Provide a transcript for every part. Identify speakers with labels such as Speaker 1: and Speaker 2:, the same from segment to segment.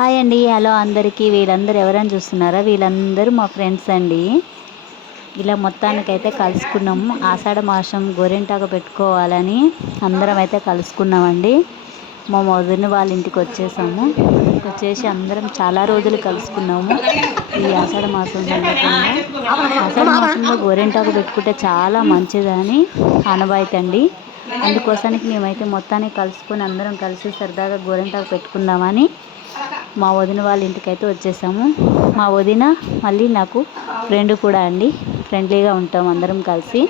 Speaker 1: Hi అండి hello అందరికీ. వీళ్ళందరూ ఎవరైనా చూస్తున్నారా? వీళ్ళందరూ మా ఫ్రెండ్స్ అండి. ఇలా మొత్తానికైతే కలుసుకున్నాము. ఆషాఢ మాసం గోరింటాకు పెట్టుకోవాలని అందరం అయితే కలుసుకున్నామండి. మా మొదటిని వాళ్ళ ఇంటికి వచ్చేసాము. వచ్చేసి అందరం చాలా రోజులు కలుసుకున్నాము ఈ ఆషాఢ మాసం సందర్భంగా. ఆషాఢ మాసంలో గోరింటాకు పెట్టుకుంటే చాలా మంచిదని ఆనవాయితీ అండి అందుకోసానికి మేమైతే మొత్తాన్ని కలుసుకొని అందరం కలిసి సరదాగా గోరింటాకు పెట్టుకుందామని మా వదిన వాళ్ళ ఇంటికైతే వచ్చేసాము. మా వదిన మళ్ళీ నాకు ఫ్రెండ్ కూడా అండి. ఫ్రెండ్లీగా ఉంటాం అందరం కలిసి.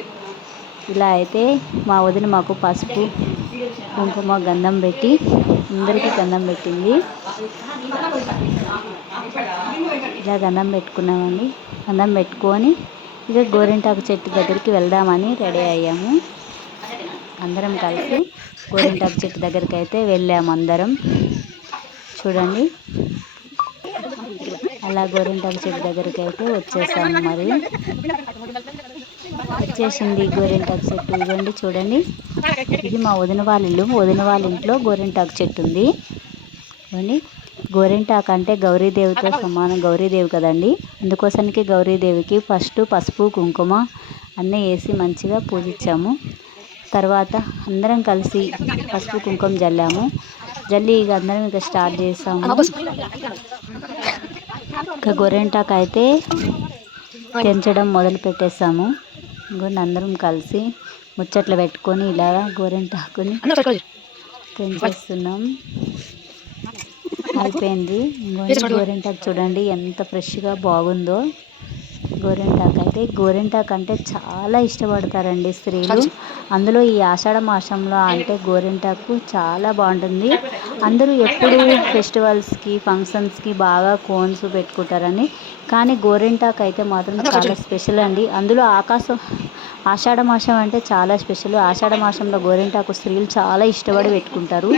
Speaker 1: ఇలా అయితే మా వదిన మాకు పసుపు కుంకుమ గంధం పెట్టి అందరికీ గంధం పెట్టింది. ఇలా గంధం పెట్టుకున్నామండి. గంధం పెట్టుకొని ఇక గోరింటాకు చెట్టు దగ్గరికి వెళ్దామని రెడీ అయ్యాము. అందరం కలిసి గోరింటాకు చెట్టు దగ్గరికి అయితే వెళ్ళాము అందరం. చూడండి. అలా గోరింటాకు చెట్టు దగ్గరికి అయితే వచ్చేసాము మరి. వచ్చేసింది గోరింటాకు చెట్టు. ఇదిగోండి చూడండి. ఇది మా వదిన వాళ్ళ ఇల్లు. వదిన వాళ్ళ ఇంట్లో గోరింటాకు చెట్టు ఉంది. ఇవ్వండి గోరింటాకు అంటే గౌరీదేవితో సమానం. గౌరీదేవి కదండి. అందుకోసానికి గౌరీదేవికి ఫస్ట్ పసుపు కుంకుమ అన్నీ వేసి మంచిగా పూజించాము. తర్వాత అందరం కలిసి పసుపు కుంకుమ జల్లాము. జల్లి ఇక అందరం ఇక స్టార్ట్ చేసాము ఇక గొర్రెంటాకు అయితే పెంచడం మొదలు పెట్టేసాము ఇంకొన్ని అందరం కలిసి ముచ్చట్లు పెట్టుకొని ఇలా గోరెంటాకుని పెంచేస్తున్నాం. అయిపోయింది. ఇంకొంచెం గోరెంటాకు చూడండి ఎంత ఫ్రెష్గా బాగుందో. గోరింటాకు. అయితే గోరింటాకు అంటే చాలా ఇష్టపడతారండి స్త్రీలు. అందులో ఈ ఆషాఢ మాసంలో అంటే గోరింటాకు చాలా బాగుంటుంది. అందరూ ఎప్పుడు ఫెస్టివల్స్కి ఫంక్షన్స్కి బాగా కోన్స్ పెట్టుకుంటారని. కానీ గోరింటాకు అయితే మాత్రం చాలా స్పెషల్ అండి. అందులో ఆకాశం ఆషాఢ మాసం అంటే చాలా స్పెషల్. ఆషాఢ మాసంలో గోరింటాకు స్త్రీలు చాలా ఇష్టపడి పెట్టుకుంటారు.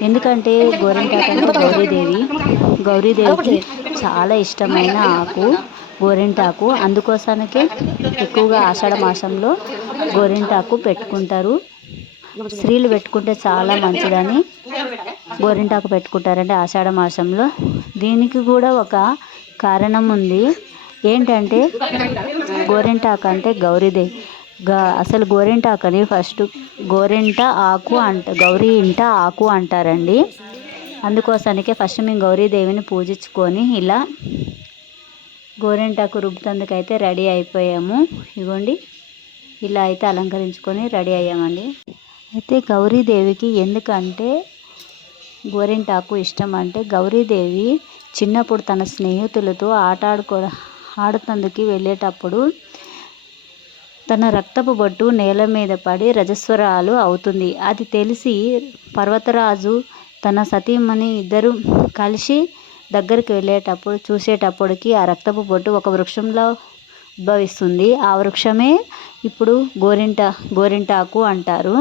Speaker 1: ఎందుకంటే గోరింటాకు అంటే గౌరీదేవి గౌరీదేవికి చాలా ఇష్టమైన ఆకు. గోరింటాకు. అందుకోసానికే ఎక్కువగా ఆషాఢ మాసంలో గోరింటాకు పెట్టుకుంటారు. స్త్రీలు పెట్టుకుంటే చాలా మంచిదని గోరింటాకు పెట్టుకుంటారంటే ఆషాఢ మాసంలో. దీనికి కూడా ఒక కారణం ఉంది. ఏంటంటే గోరింటాకు అంటే గౌరీదే. గా అసలు గోరింటాకని ఫస్ట్ గోరింట ఆకు అంట గౌరీ ఇంట ఆకు అంటారండి. అందుకోసానికే ఫస్ట్ మేము గౌరీదేవిని పూజించుకొని ఇలా గోరింటాకు రుబ్బుతందుకైతే రెడీ అయిపోయాము. ఇగోండి ఇలా అయితే అలంకరించుకొని రెడీ అయ్యామండి. అయితే గౌరీదేవికి ఎందుకంటే గోరింటాకు ఇష్టం అంటే గౌరీదేవి చిన్నప్పుడు తన స్నేహితులతో ఆట ఆడుకో ఆడుతందుకు వెళ్ళేటప్పుడు తన రక్తపు బొట్టు నేల మీద పడి రజస్వరాలు అవుతుంది. అది తెలిసి పర్వతరాజు తన సతీమణి ఇద్దరు కలిసి దగ్గరికి వెళ్ళేటప్పుడు చూసేటప్పటికి ఆ రక్తపు బొట్టు ఒక వృక్షంలో ఉద్భవిస్తుంది. ఆ వృక్షమే ఇప్పుడు గోరింట గోరింటాకు అంటారు.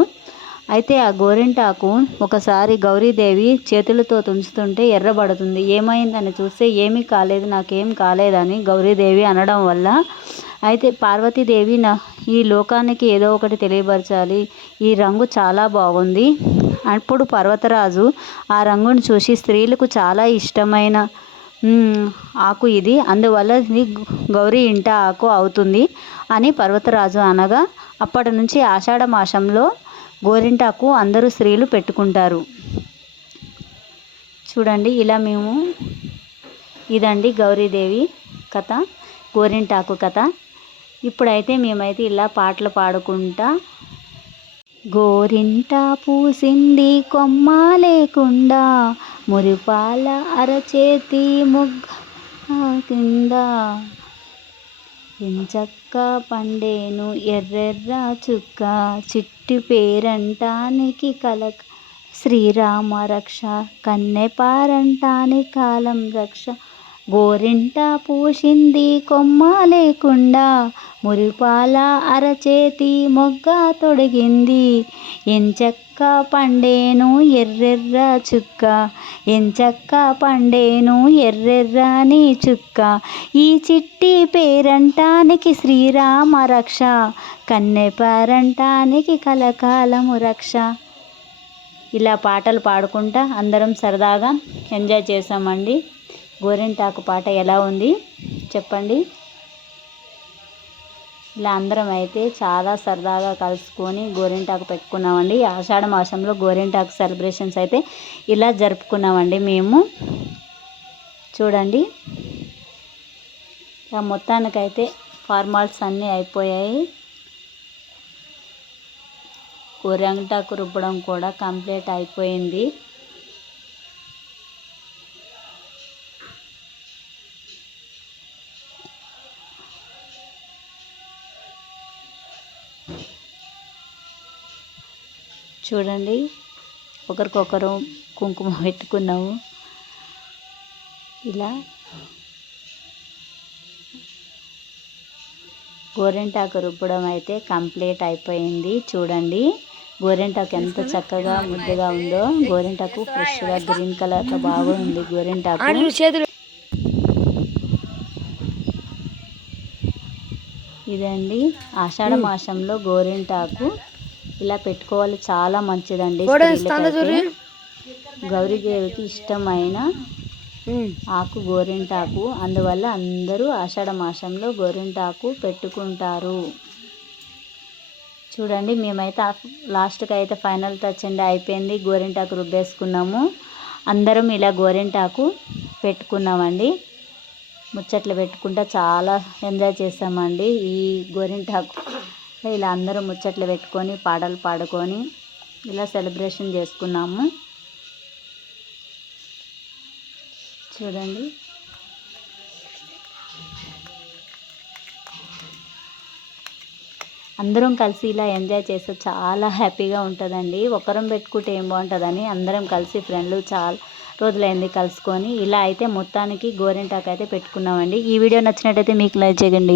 Speaker 1: అయితే ఆ గోరింటాకు ఒకసారి గౌరీదేవి చేతులతో తుంచుతుంటే ఎర్రబడుతుంది. ఏమైందని చూస్తే ఏమీ కాలేదు నాకేం కాలేదని గౌరీదేవి అనడం వల్ల. అయితే పార్వతీదేవి నా ఈ లోకానికి ఏదో ఒకటి తెలియపరచాలి. ఈ రంగు చాలా బాగుంది. అప్పుడు పర్వతరాజు ఆ రంగును చూసి స్త్రీలకు చాలా ఇష్టమైన ఆకు ఇది అందువల్ల ఇది గౌరీ ఇంట ఆకు అవుతుంది అని పర్వతరాజు అనగా అప్పటి నుంచి ఆషాఢ మాసంలో గోరింటాకు అందరూ స్త్రీలు పెట్టుకుంటారు. చూడండి ఇలా మేము ఇదండి గౌరీదేవి కథ గోరింటాకు కథ. ఇప్పుడైతే మేమైతే ఇలా పాటలు పాడుకుంటా గోరింట పూసింది కొమ్మ లేకుండా మురిపాల అరచేతి ముగ్గ కింద. ఎంచక్క పండేను ఎర్రెర్ర చుక్క చిట్టి పేరంటానికి కలక. శ్రీరామ రక్ష కన్నె పారంటాని కాలం రక్ష. గోరింట పూసింది కొమ్మ లేకుండా మురిపాల అరచేతి మొగ్గ తొడిగింది. ఎంచక్క పండేను ఎర్రెర్ర చుక్క ఎంచక్క పండేను ఎర్రెర్రని చుక్క. ఈ చిట్టి పేరంటానికి శ్రీరామ రక్ష కన్నె పేరంటానికి కలకాలము రక్ష. ఇలా పాటలు పాడుకుంటా అందరం సరదాగా ఎంజాయ్ చేసామండి. గోరింటాకు పాట ఎలా ఉంది? చెప్పండి. ఇలా అందరం అయితే చాలా సరదాగా కలుసుకొని గోరింటాకు పెట్టుకున్నామండి. ఆషాఢ మాసంలో గోరింటాకు సెలబ్రేషన్స్ అయితే ఇలా జరుపుకున్నామండి మేము. చూడండి. మొత్తానికైతే ఫార్మాల్స్ అన్నీ అయిపోయాయి. గోరింటాకు రుబ్బడం కూడా కంప్లీట్ అయిపోయింది. చూడండి. ఒకరికొకరు కుంకుమ పెట్టుకున్నాము. ఇలా. గోరింటాకు రుబ్బడం అయితే కంప్లీట్ అయిపోయింది. చూడండి. గోరింటాకు ఎంత చక్కగా ముద్దగా ఉందో. గోరింటాకు ఫ్రెష్గా గ్రీన్ కలర్లో బాగుంది గోరింటాకు. ఇదండి. ఆషాఢ మాసంలో గోరింటాకు ఇలా పెట్టుకోవాలి. చాలా మంచిదండి. గౌరీదేవికి ఇష్టమైన ఆకు గోరింటాకు. అందువల్ల అందరూ ఆషాఢ మాసంలో గోరింటాకు పెట్టుకుంటారు. చూడండి మేమైతే లాస్ట్కి అయితే ఫైనల్ టచ్ అండి. అయిపోయింది. గోరింటాకు రుబ్బేసుకున్నాము. అందరం ఇలా గోరింటాకు పెట్టుకున్నామండి. ముచ్చట్లు పెట్టుకుంటా చాలా ఎంజాయ్ చేసామండి ఈ గోరింటాకు. ఇలా అందరం ముచ్చట్లు పెట్టుకొని పాటలు పాడుకొని ఇలా సెలబ్రేషన్ చేసుకున్నాము. చూడండి. అందరం కలిసి ఇలా ఎంజాయ్ చేస్తే చాలా హ్యాపీగా ఉంటుందండి. ఒకరం పెట్టుకుంటే ఏం బాగుంటుందని అందరం కలిసి ఫ్రెండ్లు చాలా రోజులైంది కలుసుకొని ఇలా అయితే మొత్తానికి గోరింటాకు అయితే పెట్టుకున్నామండి. ఈ వీడియో నచ్చినట్టయితే మీకు లైక్ చేయండి.